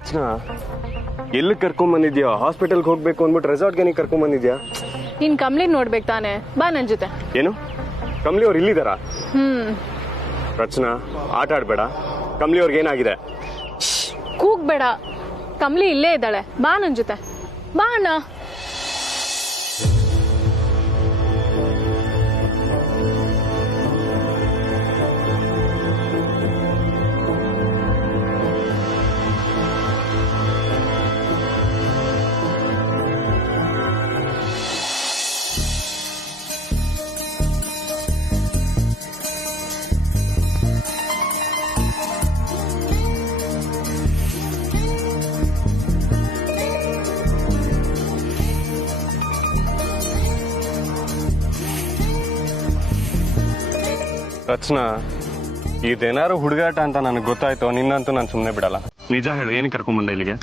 ರಚನಾ, ಎಲ್ಲಿ ಕರ್ಕೊಂಡ್ ಬಂದಿದ್ಯಾ? ಹಾಸ್ಪಿಟಲ್ಗೆ ಹೋಗ್ಬೇಕು ಅಂದ್ಬಿಟ್ಟು ರೆಸಾರ್ಟ್ಗೆ ನೀ ಕರ್ಕೊಂಡ್ ಬಂದಿದ್ಯಾ? ನೀನ್ ಕಮ್ಲಿ ನೋಡ್ಬೇಕು ತಾನೆ, ಬಾ ನನ್ ಜೊತೆ. ಏನು, ಕಮ್ಲಿ ಅವ್ರು ಇಲ್ಲಿದಾರಾ? ರಚನಾ, ಆಟ ಆಡ್ಬೇಡ. ಕಮ್ಲಿ ಅವ್ರಿಗೆ ಏನಾಗಿದೆ? ಕೂಗ್ಬೇಡ, ಕಮ್ಲಿ ಇಲ್ಲೇ ಇದ್ದಾಳೆ, ಬಾ ನನ್ ಜೊತೆ, ಬಾ ಅಣ್ಣ. ರಚನಾ, ಇದೇನಾರು ಹುಡುಗಾಟ ಅಂತ ನನಗೆ ಗೊತ್ತಾಯ್ತು. ನಿನ್ನಂತೂ ನಾನು ಸುಮ್ಮನೆ ಬಿಡಲ್ಲ. ನಿಜ ಹೇಳು, ಏನಕ್ಕೆ ಕರ್ಕೊಂಡ್ ಬಂದೆ ಇಲ್ಲಿಗೆ?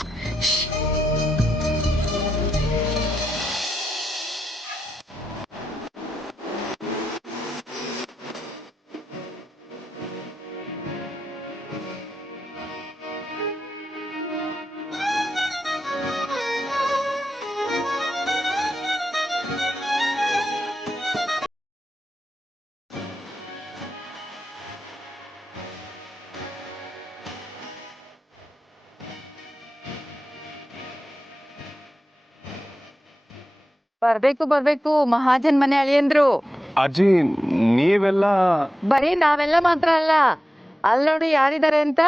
ಬರ್ಬೇಕು ಮಹಾಜನ್ ಮನೆ ಅಳಿಯಂದ್ರು. ಅಜ್ಜಿ, ನೀವೆಲ್ಲ ಬರೀ ನಾವೆಲ್ಲ ಮಾತ್ರ ಅಲ್ಲ, ಅಲ್ಲಿ ನೋಡಿ ಯಾರಿದ್ದಾರೆ ಅಂತ.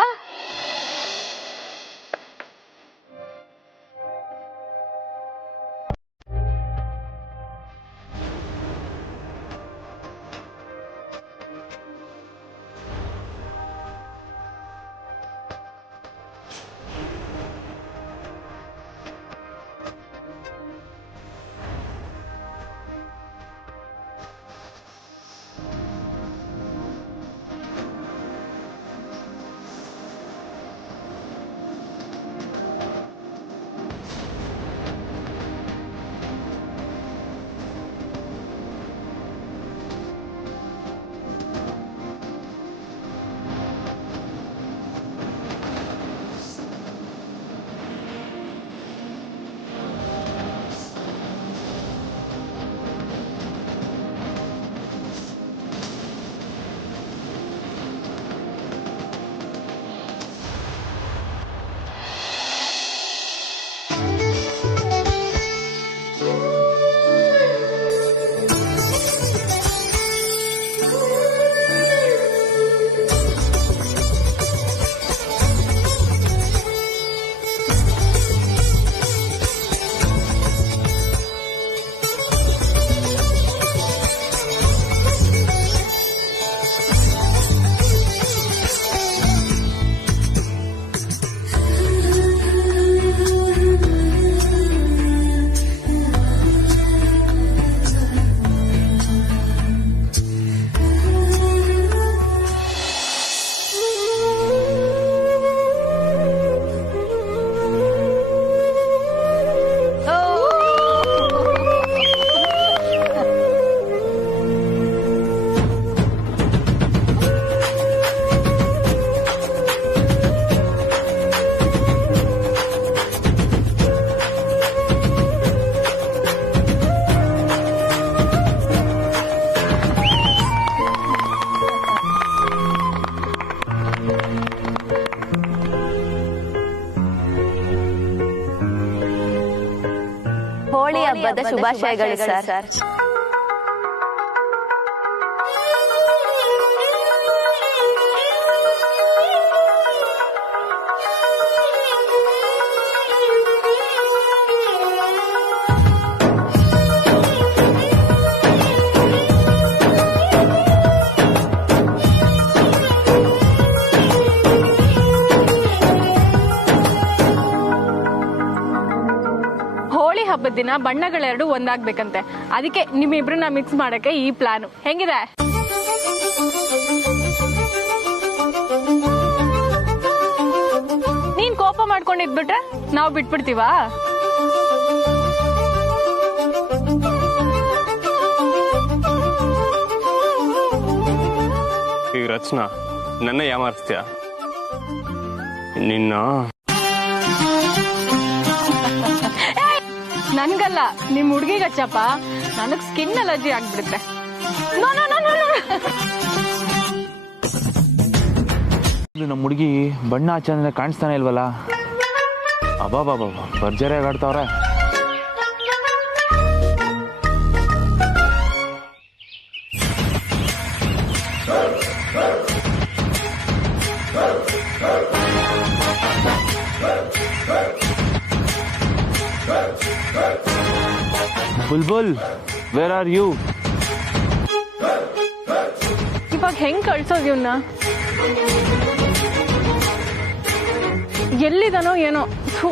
ಹೋಳಿ ಹಬ್ಬದ ಶುಭಾಶಯಗಳು ಸರ್. ಹಬ್ಬದ ದಿನ ಬಣ್ಣಗಳೆರಡು ಒಂದಾಗ್ಬೇಕಂತೆ, ಅದಕ್ಕೆ ನಿಮ್ಮಿಬ್ರನ್ನ ಮಿಕ್ಸ್ ಮಾಡಕ್ಕೆ ಈ ಪ್ಲಾನ್. ಹೆಂಗಿದೆ? ನೀನ್ ಕೋಪ ಮಾಡ್ಕೊಂಡಿದ್ಬಿಟ್ರೆ ನಾವು ಬಿಟ್ಬಿಡ್ತೀವಾ? ಈ ರಚನಾ, ನನ್ನ ಯಾಮಾರಿಸ್ತೀಯ? ನಿನ್ನ ನನ್ಗಲ್ಲ ನಿಮ್ ಹುಡ್ಗಿಗ್ ಹಚ್ಚಪ್ಪ, ನನಗ್ ಸ್ಕಿನ್ ಅಲರ್ಜಿ ಆಗ್ಬಿಡುತ್ತೆ. No no no no no. ನಮ್ಮ ಹುಡುಗಿ ಬಣ್ಣ ಹಚ್ಚಂದ್ರೆ ಕಾಣಿಸ್ತಾನೆ ಇಲ್ವಲ್ಲ. ಅಬಾಬಾಬಾ ಭರ್ಜರಿಯಾಗಿ ಆಡ್ತಾವ್ರೆ. Bulbul, where are you? ಇವಾಗ ಹೆಂಗ್ ಕಳ್ಸೋದ್ ಇವ್ನ? ಎಲ್ಲಿದನೋ ಏನೋ. ಥು.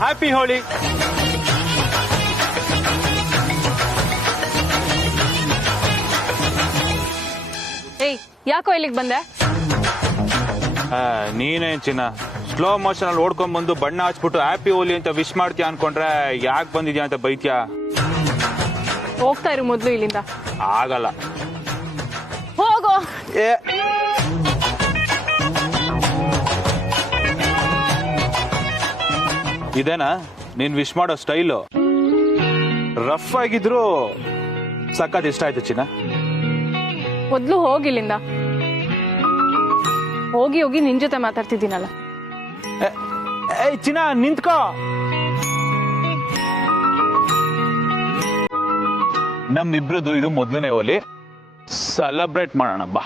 ಹ್ಯಾಪಿ ಹೋಳಿ. ಏಯ್, ಯಾಕೋ ಇಲ್ಲಿಗೆ ಬಂದೆ? ನೀನೇನ್ ಚಿನ್ನ ಸ್ಲೋ ಮೋಷನ್ ಅಲ್ಲಿ ಓಡ್ಕೊಂಡ್ ಬಂದು ಬಣ್ಣ ಹಚ್ಬಿಟ್ಟು ಹ್ಯಾಪಿ ಹೋಲಿ ಅಂತ ವಿಶ್ ಮಾಡ್ತೀಯ ಅನ್ಕೊಂಡ್ರೆ ಯಾಕೆ ಬಂದಿದ್ಯಾ ಅಂತ ಬೈತ್ಯಾ? ಹೋಗ್ತಾ ಇರು ಮೊದ್ಲು ಇಲ್ಲಿಂದ. ಆಗಲ್ಲ. ಹೋಗೋ. ಇದೇನಾ ನೀನ್ ವಿಶ್ ಮಾಡೋ ಸ್ಟೈಲು? ರಫ್ ಆಗಿದ್ರು ಸಖತ್ ಇಷ್ಟ ಆಯ್ತು ಚಿನ್ನ. ಮೊದ್ಲು ಹೋಗಿಲ್ಲಿಂದ. ಹೋಗಿ ಹೋಗಿ ನಿನ್ ಜೊತೆ ಮಾತಾಡ್ತಿದ್ದೀನಲ್ಲ. ಏಯ್ ಚಿನ್ನ ನಿಂತ್ಕೋ. ನಮ್ಮಿಬ್ರದ್ದು ಇದು ಮೊದಲನೇ ಹೋಲಿ, ಸೆಲೆಬ್ರೇಟ್ ಮಾಡೋಣ ಬಾ.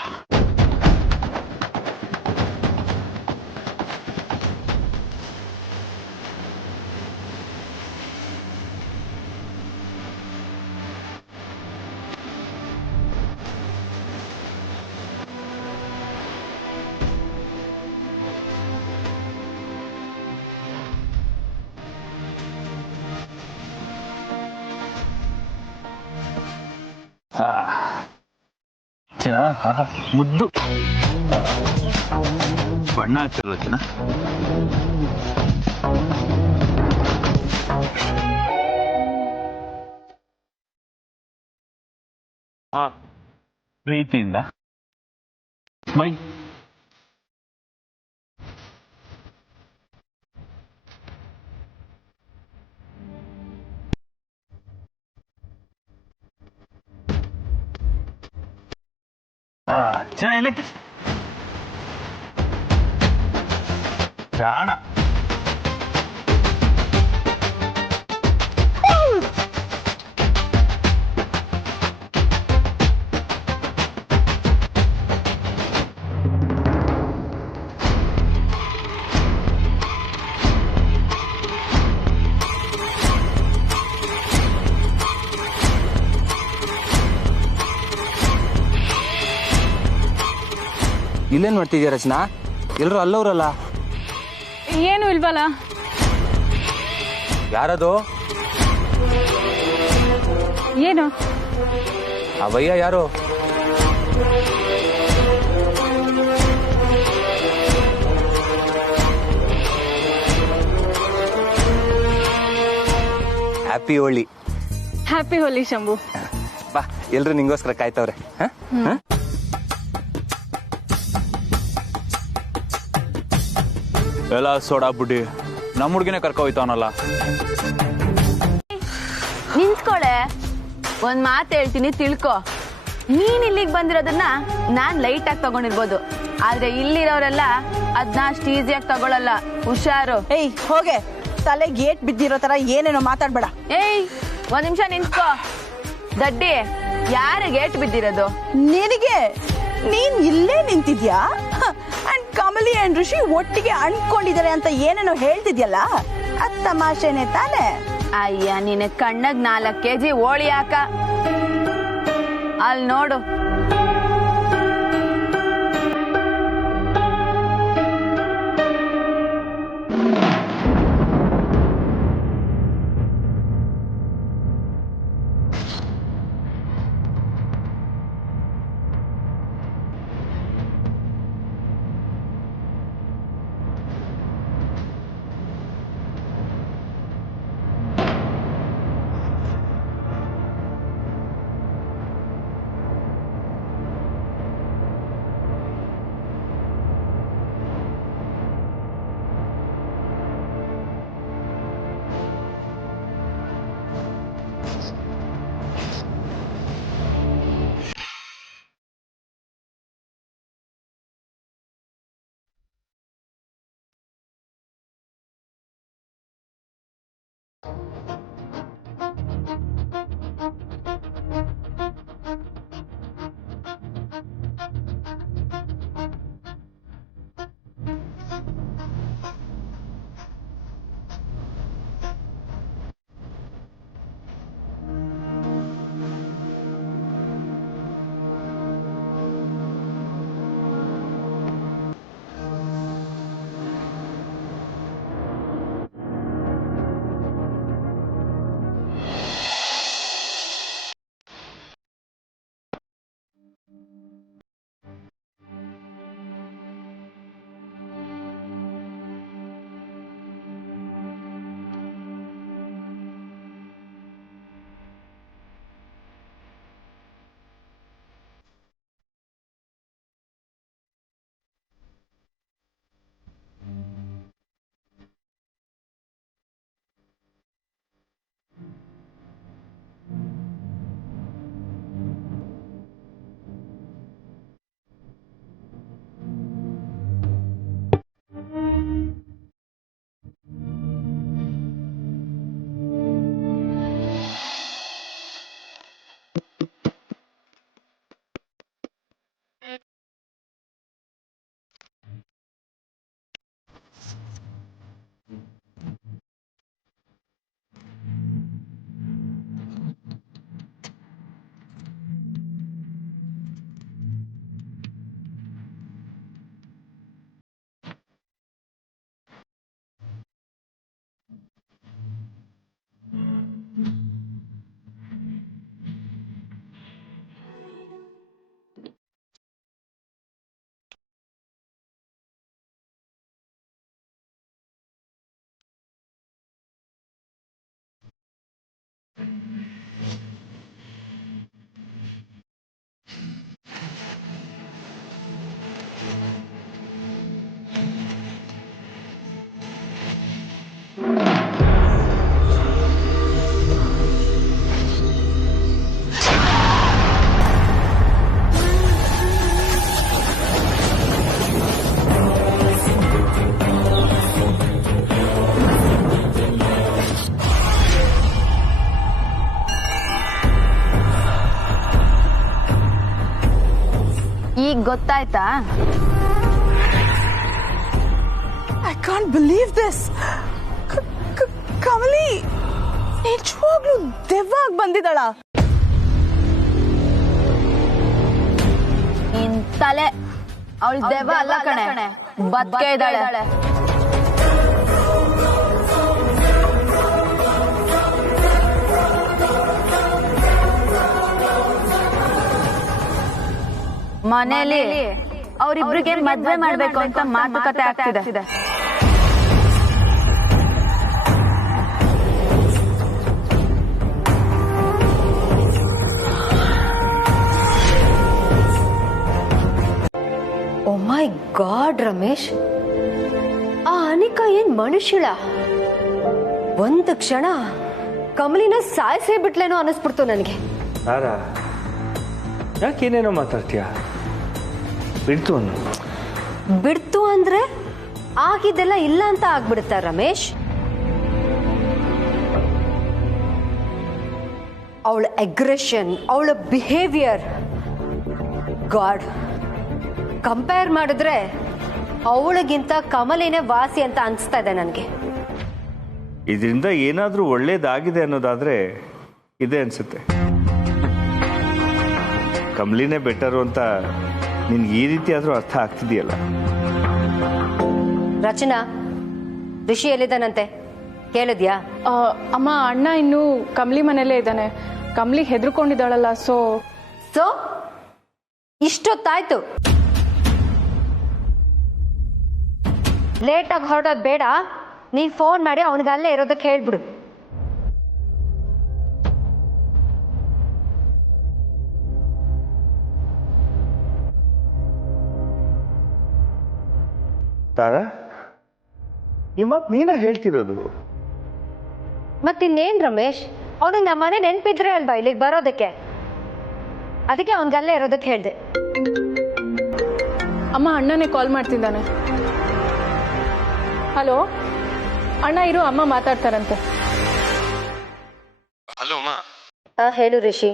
ಮುದ್ದು ಬಣ್ಣ ಹಚ್ಚಿರಲ್ಲ ಚಿನ್ನ. ಪ್ರೀತಿಯಿಂದ ಮೈ ಚೆನ್ನಾಗಿ ಪ್ರಾಣ. ಇಲ್ಲೇನ್ ಮಾಡ್ತಿದ್ಯಾ ರಚನಾ? ಎಲ್ರು ಅಲ್ಲವ್ರಲ್ಲ. ಏನು ಇಲ್ವಲ್ಲ. ಯಾರದು? ಏನು? ಅವಯ್ಯ ಯಾರು? ಹ್ಯಾಪಿ ಹೋಳಿ. ಹ್ಯಾಪಿ ಹೋಲಿ ಶಂಭು. ಬಾ, ಎಲ್ರು ನಿಂಗೋಸ್ಕರ ಕಾಯ್ತವ್ರೆ. ಎಲ್ಲ ಸೋಡಾ ಬುಡ್ಡಿ ನಮ್ಮ ಹುಡ್ಗಿನೇ ಕರ್ಕೊ ಹೋಯ್ತವನಲ್ಲ. ನಿಂತ್ಕೊಳೆ, ಒಂದ್ ಮಾತು ಹೇಳ್ತೀನಿ ತಿಳ್ಕೊ. ನೀನ್ ಇಲ್ಲಿಗೆ ಬಂದಿರೋದನ್ನ ನಾನ್ ಲೈಟ್ ಆಗಿ ತಗೊಂಡಿರ್ಬೋದು, ಆದ್ರೆ ಇಲ್ಲಿರೋರೆಲ್ಲ ಅದನ್ನ ಅಷ್ಟು ಈಸಿಯಾಗಿ ತಗೊಳಲ್ಲ. ಹುಷಾರು. ಏಯ್ ಹೋಗೆ, ತಲೆ ಗೇಟ್ ಬಿದ್ದಿರೋ ತರ ಏನೇನೋ ಮಾತಾಡ್ಬೇಡ. ಏಯ್ ಒಂದ್ ನಿಮಿಷ ನಿಂತ್ಕೋ. ದಡ್ಡಿ, ಯಾರು ಗೇಟ್ ಬಿದ್ದಿರೋದು? ನಿನಗೆ. ನೀನ್ ಇಲ್ಲೇ ನಿಂತಿದ್ಯಾ? ಅಂಡ್ ಕಮಲಿ ಅಂಡ್ ಋಷಿ ಒಟ್ಟಿಗೆ ಅಂಟ್ಕೊಂಡಿದ್ದಾರೆ ಅಂತ ಏನೇನೋ ಹೇಳ್ತಿದ್ಯಲ್ಲ, ಅದ್ ತಮಾಷೆನೆ ತಾನೆ? ಅಯ್ಯ, ನಿನ್ನ ಕಣ್ಣಗ್ 4 kg ಹೋಳಿ ಹಾಕ. ಅಲ್ಲಿ ನೋಡು, ಈಗ ಗೊತ್ತಾಯ್ತಾ? I can't believe this. Kamali ನಿಜವಾಗ್ಲೂ ದೆವ್ವಾಗಿ ಬಂದಿದ್ದಾಳ? ನಿನ್ ತಲೆ, ಅವಳ ದೆವ್ವ ಅಲ್ಲ ಕಣೆ, ಬದುಕೆ ಇದ್ದಾಳೆ. ಮನೇಲಿ ಅವರಿಬ್ರಿಗೆ ಮದ್ವೆ ಮಾಡ್ಬೇಕು ಅಂತ ಮಾತುಕತೆ ಆಗ್ತಿದೆ. ಓ ಮೈ ಗಾಡ್ ರಮೇಶ್, ಆ ಅನಿಕಾ ಏನ್ ಮನುಷ್ಯಳ? ಒಂದು ಕ್ಷಣ ಕಮಲಿನ ಸಾಯಿಸೇ ಬಿಟ್ಲೇನೋ ಅನಿಸ್ಬಿಡ್ತು ನನಗೆ. ಯಾಕೇನೇನೋ ಮಾತಾಡ್ತೀಯ? ಬಿಡ್ತು ಅಂದ್ರೆ ಆಗಿದ್ದೆಲ್ಲ ಇಲ್ಲ ಅಂತ ಆಗ್ಬಿಡುತ್ತಾ ರಮೇಶ್? ಅವಳ ಅಗ್ರೆಷನ್, ಅವಳ ಬಿಹೇವಿಯರ್, ಗಾಡ್, ಕಂಪೇರ್ ಮಾಡಿದ್ರೆ ಅವಳಿಗಿಂತ ಕಮಲಿನೇ ವಾಸಿ ಅಂತ ಅನ್ಸ್ತಾ ಇದೆ ನನಗೆ. ಇದರಿಂದ ಏನಾದ್ರೂ ಒಳ್ಳೇದಾಗಿದೆ ಅನ್ನೋದಾದ್ರೆ ಇದೆ ಅನ್ಸುತ್ತೆ. ಕಮಲಿನೇ ಬೆಟರು ಅಂತ ನಿನ್ಗೆ ಈ ರೀತಿ ಆದ್ರೂ ಅರ್ಥ ಆಗ್ತಿದೆಯಲ್ಲ. ರಚನಾ, ಋಷಿ ಎಲ್ಲಿದ್ದಾನಂತೆ ಕೇಳಿದ್ಯಾ? ಅಮ್ಮ, ಅಣ್ಣ ಇನ್ನು ಕಮಲಿ ಮನೇಲೇ ಇದ್ದಾನೆ. ಕಮಲಿ ಹೆದರ್ಕೊಂಡಿದ್ದಾಳಲ್ಲ, ಸೊ ಇಷ್ಟೊತ್ತಾಯ್ತು. ಲೇಟಾಗಿ ಹೊರಡೋದು ಬೇಡ, ನೀ ಫೋನ್ ಮಾಡಿ ಅವನಿಗೆ ಅಲ್ಲೇ ಇರೋದಕ್ಕೆ ಹೇಳ್ಬಿಡು. ತಾರಾ, ಈ ಮಾತು ನೀನ ಹೇಳ್ತಿರೋದು? ಮತ್ತಿನ್ನೇನ್ ರಮೇಶ್, ಅವನಿಗೆ ನಮ್ಮ ಮನೆ ನೆನ್ಪಿದ್ರೆ ಅಲ್ವಾ ಇಲ್ಲಿಗೆ ಬರೋದಕ್ಕೆ, ಅದಕ್ಕೆ ಅವನಿಗಲ್ಲೇ ಇರೋದಕ್ಕೆ ಹೇಳ್ದೆ. ಅಮ್ಮ, ಅಣ್ಣನೇ ಕಾಲ್ ಮಾಡ್ತಿದ್ದಾನೆ. ಹಲೋ ಅಣ್ಣ, ಇರು, ಅಮ್ಮ ಮಾತಾಡ್ತಾರಂತೆ. ಹಲೋ ಅಮ್ಮ. ಹೇಳು ರಿಷಿ.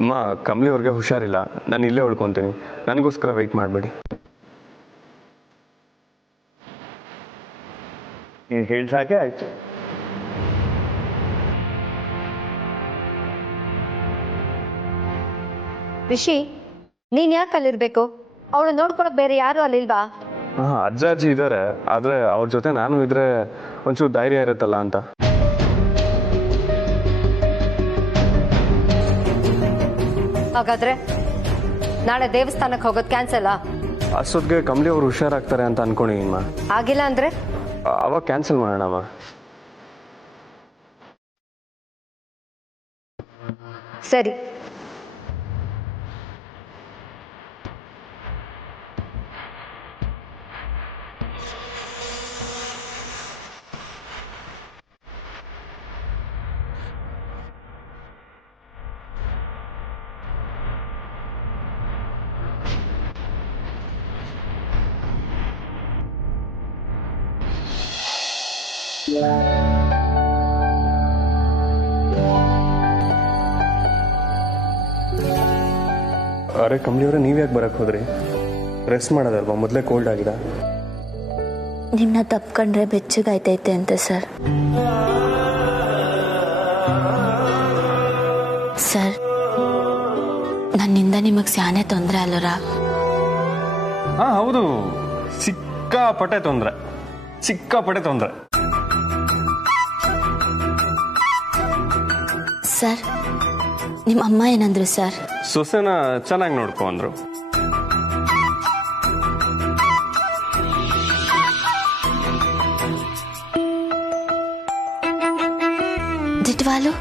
ಅಮ್ಮ, ಕಮಲಿ ಅವ್ರಿಗೆ ಹುಷಾರಿಲ್ಲ, ನಾನು ಇಲ್ಲೇ ಉಳ್ಕೊತೀನಿ, ನನಗೋಸ್ಕರ ವೆಯ್ಟ್ ಮಾಡಬೇಡಿ. ನೀನು ಹೇಳಿದ ಹಾಗೆ ಆಯ್ತು. ರಿಷಿ, ನೀನ್ ಯಾಕೆ ಅಲ್ಲಿರ್ಬೇಕು? ಅವಳು ನೋಡ್ಕೊಳಕ್ ಬೇರೆ ಯಾರು ಅಲ್ಲಿಲ್ವಾ? ಅಜ್ಜ ಅಜ್ಜಿ ಇದ್ದಾರೆ, ಆದ್ರೆ ಅವ್ರ ಜೊತೆ ನಾನು ಇದ್ರೆ ಒಂಚೂರು ಧೈರ್ಯ ಇರುತ್ತಲ್ಲ ಅಂತ. ಹಾಗಾದ್ರೆ ನಾಳೆ ದೇವಸ್ಥಾನಕ್ಕೆ ಹೋಗೋದು ಕ್ಯಾನ್ಸಲ್? ಅಷ್ಟೊತ್ತಿಗೆ ಕಮಲಿ ಅವ್ರು ಹುಷಾರಾಗ್ತಾರೆ ಅಂತ ಅನ್ಕೊಂಡಿಮ್ಮ. ಆಗಿಲ್ಲ ಅಂದ್ರೆ ಅವಾಗ ಕ್ಯಾನ್ಸಲ್ ಮಾಡೋಣಮ್ಮ. ಸರಿ. ಅರೆ ಕಮಲಿ ಅವರೇ, ನೀವು ಯಾಕೆ ಬರಕ್ಕೆ ಹೋದ್ರಿ? ರೆಸ್ಟ್ ಮಾಡೋದಲ್ವಾ, ಮೊದಲೇ ಕೋಲ್ಡ್ ಆಗಿದೆ. ನಿಮ್ಮನ್ನ ತಪ್ಕೊಂಡ್ರೆ ಬೆಚ್ಚಗಾಯ್ತೈತೆ ಅಂತ ಸರ್. ಸರ್, ನನ್ನಿಂದ ನಿಮಗೆ ಸ್ಯಾನೆ ತೊಂದರೆ ಅಲ್ಲರ? ಹೌದು, ಸಿಕ್ಕಾಪಟ್ಟೆ ತೊಂದರೆ, ಸಿಕ್ಕಾಪಟ್ಟೆ ತೊಂದರೆ. ಸರ್ ನಿಮ್ಮ ಅಮ್ಮ ಏನಂದ್ರು ಸರ್? ಸೊಸೆನ ಚೆನ್ನಾಗಿ ನೋಡ್ಕೊ ಅಂದ್ರು. ದಿಟ್ವಾಲು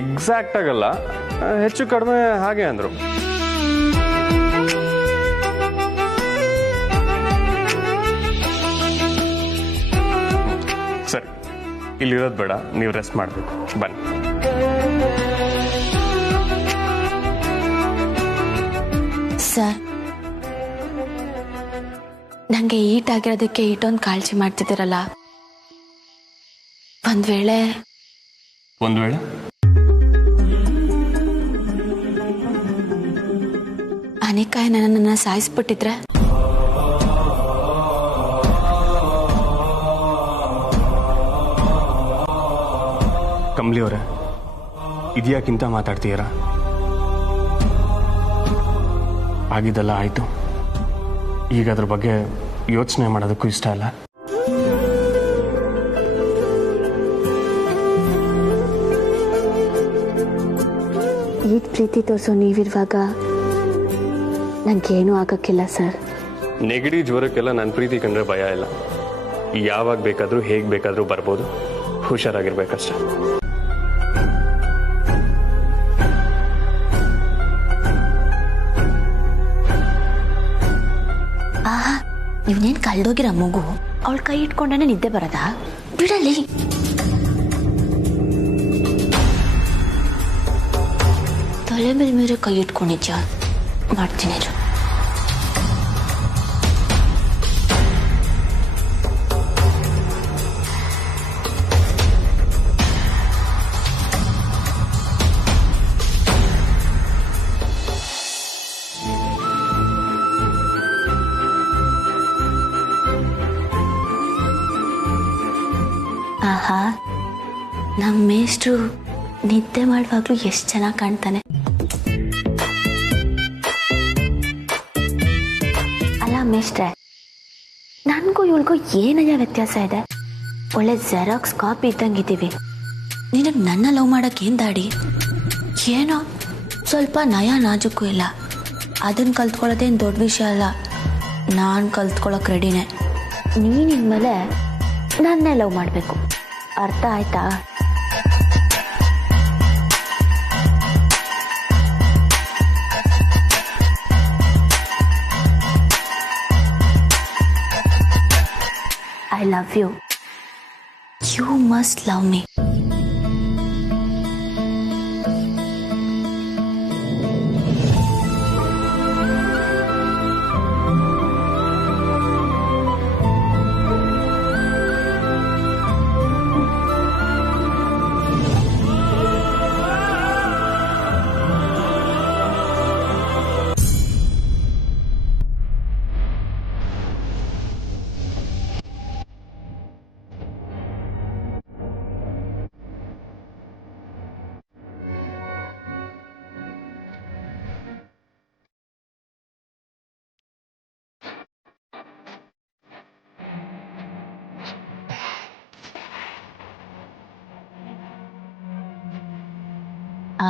ಎಕ್ಸಾಕ್ಟ್ ಆಗಲ್ಲ, ಹೆಚ್ಚು ಕಡಿಮೆ ಹಾಗೆ ಅಂದ್ರು. ಸರಿ, ಇಲ್ಲಿರೋದು ಬೇಡ, ನೀವು ರೆಸ್ಟ್ ಮಾಡಬೇಕು. ಬನ್ನಿ. ಸರ್, ನಂಗೆ ಈಟ್ ಆಗಿರೋದಕ್ಕೆ ಈಟೊಂದು ಕಾಳಜಿ ಮಾಡ್ತಿದ್ದೀರಲ್ಲ, ಒಂದ್ ವೇಳೆ ಅನಿಕಾಯ ನನ್ನನ್ನ ಸಾಯಿಸ್ಬಿಟ್ಟಿದ್ರೆ? ಕಮಲಿ ಅವರೇ, ಇದ್ಯಾಕಿಂತ ಮಾತಾಡ್ತೀರಾ? ಆಗಿದ್ದೆಲ್ಲ ಆಯ್ತು, ಈಗ ಅದ್ರ ಬಗ್ಗೆ ಯೋಚನೆ ಮಾಡೋದಕ್ಕೂ ಇಷ್ಟ ಇಲ್ಲ. ಈ ಪ್ರೀತಿ ತೋರಿಸೋ ನೀವಿರುವಾಗ ನಂಗೇನೂ ಆಗಕ್ಕಿಲ್ಲ ಸರ್. ನೆಗಡಿ ಜ್ವರಕ್ಕೆಲ್ಲ ನನ್ನ ಪ್ರೀತಿ ಕಂಡ್ರೆ ಭಯ ಇಲ್ಲ. ಯಾವಾಗ ಬೇಕಾದ್ರೂ ಹೇಗೆ ಬೇಕಾದ್ರೂ ಬರ್ಬೋದು, ಹುಷಾರಾಗಿರ್ಬೇಕಷ್ಟೆ. ಆಹಾ, ಇವನೇನ್ ಕಳ್ದೋಗಿರೋ ಮಗು, ಅವಳ ಕೈ ಇಟ್ಕೊಂಡೇ ನಿದ್ದೆ ಬರೋದಾ? ಬಿಡಲಿ. ತಲೆ ಮೇಲೆ ಮೇಲೆ ಕೈ ಇಟ್ಕೊಂಡಿದ್ಯಾ? ಮಾಡ್ತೀನಿ. ಆಹಾ, ನಮ್ಮ ಮೇಷ್ಟ್ರು ನಿದ್ದೆ ಮಾಡುವಾಗ್ಲೂ ಎಷ್ಟು ಚೆನ್ನಾಗಿ ಕಾಣ್ತಾನೆ. ಅಲ್ಲ ಮೇಷ್ಟ್ರೆ, ನನ್ಗೂ ಇವಳಿಗೂ ಏನಯ್ಯ ವ್ಯತ್ಯಾಸ ಇದೆ? ಒಳ್ಳೆ ಜೆರಾಕ್ಸ್ ಕಾಪಿ ಇದ್ದಂಗಿದ್ದೀವಿ. ನಿನಗೆ ನನ್ನ ಲವ್ ಮಾಡಕ್ಕೆ ಏನ್ ದಾಡಿ? ಏನೋ ಸ್ವಲ್ಪ ನಯ ನಾಜುಕ್ಕೂ ಇಲ್ಲ. ಅದನ್ನ ಕಲ್ತ್ಕೊಳ್ಳೋದೇನು ದೊಡ್ಡ ವಿಷಯ ಅಲ್ಲ. ನಾನು ಕಲ್ತ್ಕೊಳ್ಳೋಕೆ ರೆಡಿನೇ. ನೀನಿನ್ಮೇಲೆ ನನ್ನೇ ಲವ್ ಮಾಡಬೇಕು, ಅರ್ಥ ಆಯ್ತಾ? I love you. You must love me.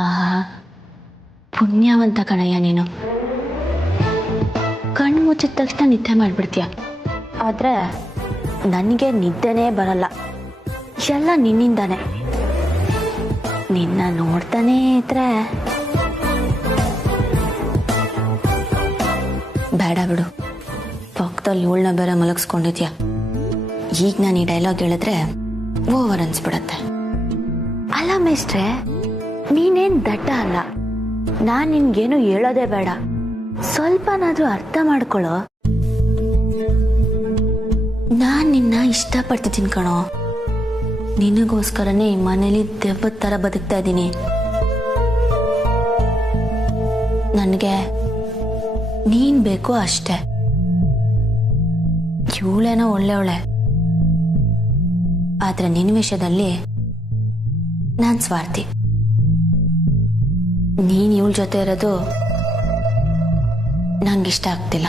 ಆಹಾ, ಪುಣ್ಯವಂತ ಕಣಯ್ಯ ನೀನು. ಕಣ್ಣು ಮುಚ್ಚಿದ ತಕ್ಷಣ ನಿದ್ದೆ ಮಾಡಿಬಿಡ್ತೀಯ. ಆದರೆ ನನಗೆ ನಿದ್ದೆನೇ ಬರಲ್ಲ, ಎಲ್ಲ ನಿನ್ನಿಂದಾನೆ. ನಿನ್ನ ನೋಡ್ತಾನೇ ಇದ್ರೆ ಬೇಡ ಬಿಡು. ಪಕ್ಕದಲ್ಲಿ ಇವಳನ್ನ ಬೇರೆ ಮಲಗಿಸ್ಕೊಂಡಿದ್ಯಾ. ಈಗ ನಾನು ಈ ಡೈಲಾಗ್ ಹೇಳಿದ್ರೆ ಓವರ್ ಅನ್ಸ್ಬಿಡತ್ತೆ. ಅಲ್ಲ ಮೇಷ್ಟ್ರೆ, ನೀನೇನ್ ದಡ್ಡ ಅಲ್ಲ. ನಾನ್ ನಿನ್ಗೇನು ಹೇಳೋದೇ ಬೇಡ, ಸ್ವಲ್ಪನಾದ್ರೂ ಅರ್ಥ ಮಾಡ್ಕೊಳ್ಳೋ. ನಾನ್ ನಿನ್ನ ಇಷ್ಟಪಡ್ತಿದ್ದೀನಿ ಕಣೋ. ನಿನಗೋಸ್ಕರನೇ ಈ ಮನೇಲಿ ದೆವ್ವದ ತರ ಬದುಕ್ತಾ ಇದ್ದೀನಿ. ನನಗೆ ನೀನ್ ಬೇಕು ಅಷ್ಟೆ. ಇವಳೇನೋ ಒಳ್ಳೆವಳೆ, ಆದ್ರೆ ನಿನ್ನ ವಿಷಯದಲ್ಲಿ ನಾನ್ ಸ್ವಾರ್ಥಿ. ನೀನ್ ಇವಳ ಜೊತೆ ಇರೋದು ನಂಗಿಷ್ಟ ಆಗ್ತಿಲ್ಲ.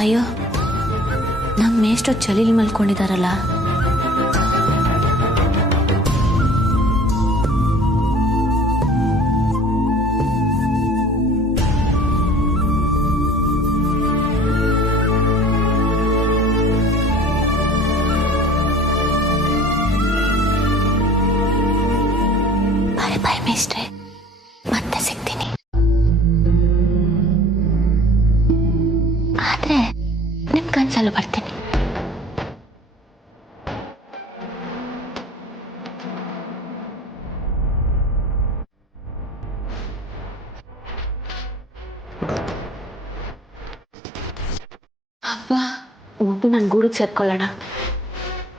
ಅಯ್ಯೋ ನಮ್ಮ ಮೇಷ್ಟ್ರು ಚಳಿಲಿ ಮಲ್ಕೊಂಡಿದಾರಲ್ಲ. ಬಾಯ್ ಬಾಯ್ ಮೇಷ್ಟ್ರೆ, ಮತ್ತೆ ಸಿಗ್ತೀನಿ. ಆದ್ರೆ ನಿಮ್ ಕನ್ಸಲ್ಲೂ ಬರ್ತೀನಿ. ಅಬ್ಬಾ, ಒಬ್ಬ ನನ್ ಗೂಡಿಗೆ ಸೇರ್ಕೊಳ್ಳೋಣ.